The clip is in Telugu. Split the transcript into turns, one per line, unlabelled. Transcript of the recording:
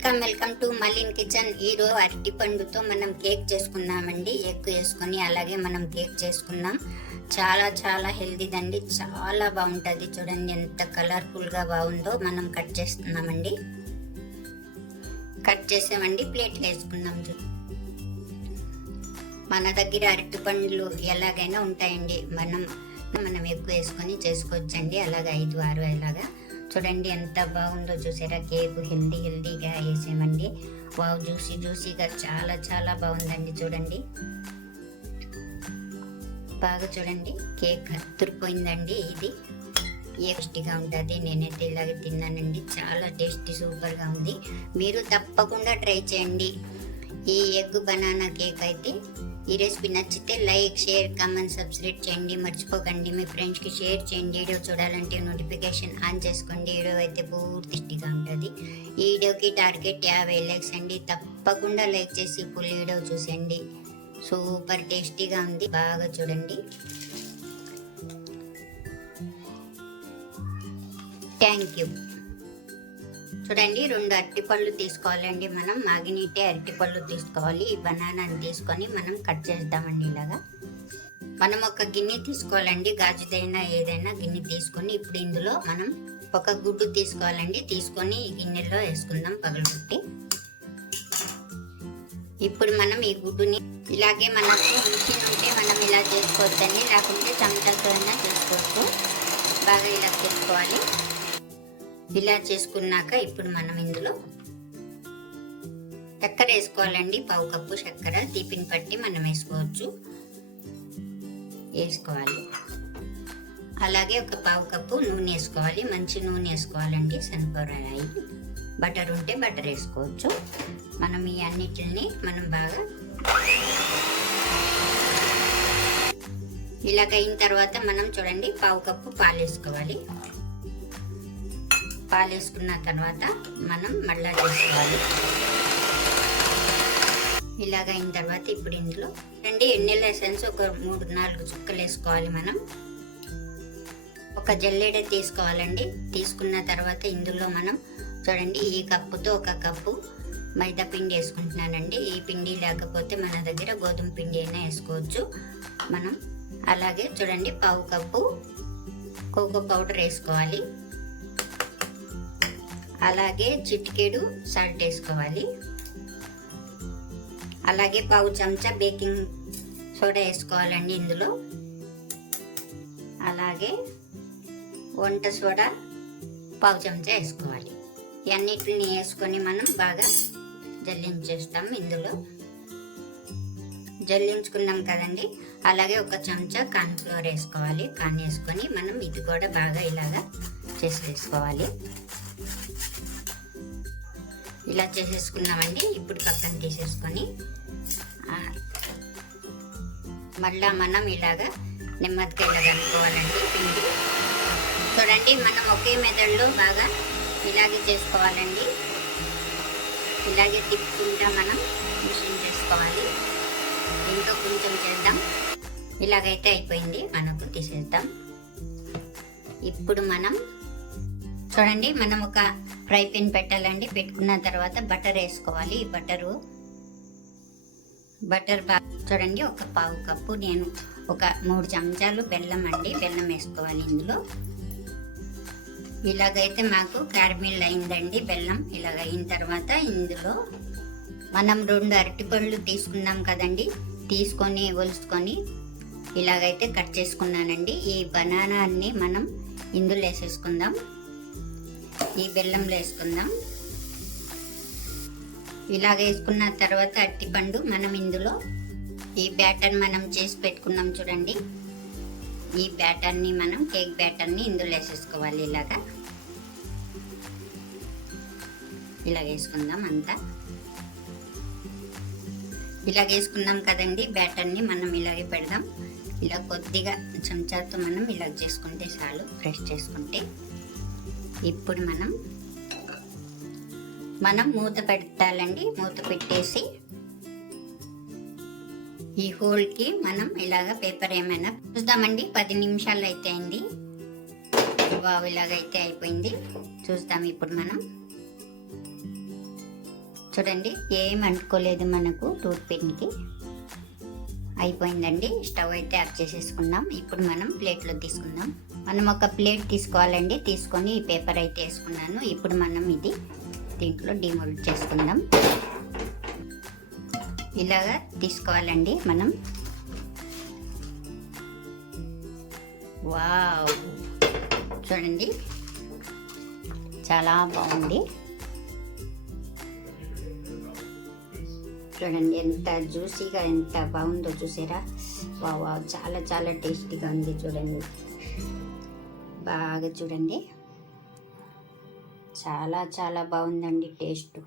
Welcome welcome to Malin kitchen. ఈరోజు అరటి పండుతో మనం కేక్ చేసుకున్నామండి ఎగ్ వేసుకొని అలాగే మనం కేక్ చేసుకున్నాం చాలా చాలా హెల్దీదండి చాలా బాగుంటుంది. చూడండి ఎంత కలర్ఫుల్గా బాగుందో మనం కట్ చేస్తున్నామండి. కట్ చేసామండి ప్లేట్లు వేసుకుందాం చూ. మన దగ్గర అరటి పండ్లు ఎలాగైనా ఉంటాయండి. మనం మనం ఎగ్ వేసుకొని చేసుకోవచ్చండి. అలాగే ఐదు ఆరు అలాగా చూడండి ఎంత బాగుందో చూసారా? కేక్ హెల్దీ హెల్దీగా వేసామండి వావ్ జ్యూసీ జ్యూసీగా చాలా చాలా బాగుందండి చూడండి. బాగా చూడండి కేక్ కత్తురిపోయిందండి ఇది. టేస్టీగా ఉంటుంది నేనైతే ఇలాగే తిన్నానండి. చాలా టేస్టీ సూపర్గా ఉంది. మీరు తప్పకుండా ట్రై చేయండి. ఈ ఎగ్ బనానా కేక్ అయితే ఈ రెసిపీ నచ్చితే లైక్ షేర్ కామెంట్ సబ్స్క్రైబ్ చేయండి. మర్చిపోకండి. మీ ఫ్రెండ్స్కి షేర్ చేయండి. వీడియో చూడాలంటే నోటిఫికేషన్ ఆన్ చేసుకోండి. వీడియో అయితే పూర్తి ఉంటుంది. ఈ వీడియోకి టార్గెట్ యాభై లైక్స్ అండి. తప్పకుండా లైక్ చేసి ఫుల్ వీడియో చూసండి సూపర్ టేస్టీగా ఉంది. బాగా చూడండి. Thank you. చూడండి రెండు అరటిపళ్ళు తీసుకోవాలండి మనం. మాగినీటే అరటిపళ్ళు తీసుకోవాలి. ఈ బనానాని తీసుకొని మనం కట్ చేద్దామండి ఇలాగా. మనం ఒక గిన్నె తీసుకోవాలండి. గాజుదైనా ఏదైనా గిన్నె తీసుకొని ఇప్పుడు ఇందులో మనం ఒక గుడ్డు తీసుకోవాలండి. తీసుకొని ఈ గిన్నెలో వేసుకుందాం పగలగొట్టి. ఇప్పుడు మనం ఈ గుడ్డుని ఇలాగే మనకు మిషన్ ఉంటే మనం ఇలా చేసుకోవచ్చండి. లేకుంటే చెమటలతో అయినా చేసుకోవచ్చు. బాగా ఇలా చేసుకోవాలి. ఇలా చేసుకున్నాక ఇప్పుడు మనం ఇందులో చక్కెర వేసుకోవాలండి. పావు కప్పు చక్కెర తీపిని పట్టి మనం వేసుకోవచ్చు. వేసుకోవాలి. అలాగే ఒక పావు కప్పు నూనె వేసుకోవాలి. మంచి నూనె వేసుకోవాలండి. Sunflower oil. బటర్ ఉంటే బటర్ వేసుకోవచ్చు. మనం ఈ అన్నిటిని మనం బాగా ఇలాగ అయిన తర్వాత మనం చూడండి పావు కప్పు పాలు వేసుకోవాలి. పాలు వేసుకున్న తర్వాత మనం మళ్ళా చేసుకోవాలి. ఇలాగ అయిన తర్వాత ఇప్పుడు ఇందులో రెండు ఎన్నెల ఎసెన్స్ ఒక మూడు నాలుగు చుక్కలు వేసుకోవాలి మనం. ఒక జల్లెడ తీసుకోవాలండి. తీసుకున్న తర్వాత ఇందులో మనం చూడండి ఈ కప్పుతో ఒక కప్పు మైదా పిండి వేసుకుంటున్నానండి. ఈ పిండి లేకపోతే మన దగ్గర గోధుమ పిండి అయినా వేసుకోవచ్చు. మనం అలాగే చూడండి పావు కప్పు కోకో పౌడర్ వేసుకోవాలి. అలాగే చిటికెడు సాల్ట్ వేసుకోవాలి. అలాగే పావు చెంచా బేకింగ్ సోడా వేసుకోవాలండి ఇందులో. అలాగే వంట సోడా పావు చెంచా వేసుకోవాలి. ఇవన్నిటిని వేసుకొని మనం బాగా జల్లించేస్తాం ఇందులో. జల్లించుకున్నాం కదండి? అలాగే ఒక చెంచా కార్న్ఫ్లోర్ వేసుకోవాలి. కాన్ వేసుకొని మనం ఇది కూడా బాగా ఇలాగా చేసేసుకోవాలి ఇలా చేసేసుకున్నామండి ఇప్పుడు పక్కన తీసేసుకొని. మళ్ళా మనం ఇలాగా నెమ్మదికాయలు కలుపుకోవాలండి పిండి. చూడండి మనం ఒకే మెదడులో బాగా ఇలాగే చేసుకోవాలండి. ఇలాగే తిప్పుకుంటా మనం మిషన్ చేసుకోవాలి. ఇంట్లో కొంచెం చేద్దాం. ఇలాగైతే అయిపోయింది మనకు తీసేద్దాం. ఇప్పుడు మనం చూడండి మనం ఒక ఫ్రై పెన్ పెట్టాలండి. పెట్టుకున్న తర్వాత బటర్ వేసుకోవాలి. ఈ బటరు బటర్ బాగా చూడండి ఒక పావు కప్పు నేను ఒక మూడు చెంచాలు బెల్లం అండి. బెల్లం వేసుకోవాలి ఇందులో. ఇలాగైతే మాకు క్యారమిల్ అయిందండి బెల్లం. ఇలాగ అయిన తర్వాత ఇందులో మనం రెండు అరటిపళ్ళు తీసుకున్నాం కదండి. తీసుకొని ఒలుసుకొని ఇలాగైతే కట్ చేసుకున్నానండి. ఈ బనానాన్ని మనం ఇందులో వేసేసుకుందాం. ఈ బెల్లంలో వేసుకుందాం. ఇలాగ వేసుకున్న తర్వాత అరటిపండు మనం ఇందులో ఈ బ్యాటర్ మనం చేసి పెట్టుకున్నాం చూడండి. ఈ బ్యాటర్ని మనం కేక్ బ్యాటర్ని ఇందులో వేసేసుకోవాలి ఇలాగా. ఇలా వేసుకుందాం అంతా. ఇలాగ వేసుకున్నాం కదండి బ్యాటర్ని మనం ఇలాగే పెడదాం. ఇలా కొద్దిగా చెంచాతో మనం ఇలా చేసుకుంటే చాలు ఫ్రెష్ చేసుకుంటే. ఇప్పుడు మనం మనం మూత పెట్టాలండి. మూత పెట్టేసి ఈ హోల్కి మనం ఇలాగ పేపర్ ఏమైనా చూద్దామండి. పది నిమిషాలు అయితే అయింది. వావ్ ఇలాగైతే అయిపోయింది. చూద్దాం ఇప్పుడు మనం. చూడండి ఏం అంటుకోలేదు మనకు టూత్ పిన్కి. అయిపోయిందండి. స్టవ్ అయితే ఆఫ్ చేసేసుకుందాం. ఇప్పుడు మనం ప్లేట్లో తీసుకుందాం. మనం ఒక ప్లేట్ తీసుకోవాలండి. తీసుకొని ఈ పేపర్ అయితే వేసుకున్నాను. ఇప్పుడు మనం ఇది దీంట్లో డిమోల్డ్ చేసుకుందాం. ఇలాగా తీసుకోవాలండి మనం. వావ్! చూడండి. చాలా బాగుంది. చూడండి ఎంత జ్యూసీగా ఎంత బాగుందో చూసారా? వా వా చాలా చాలా టేస్టీగా ఉంది చూడండి. బాగా చూడండి. చాలా చాలా బాగుందండి టేస్ట్.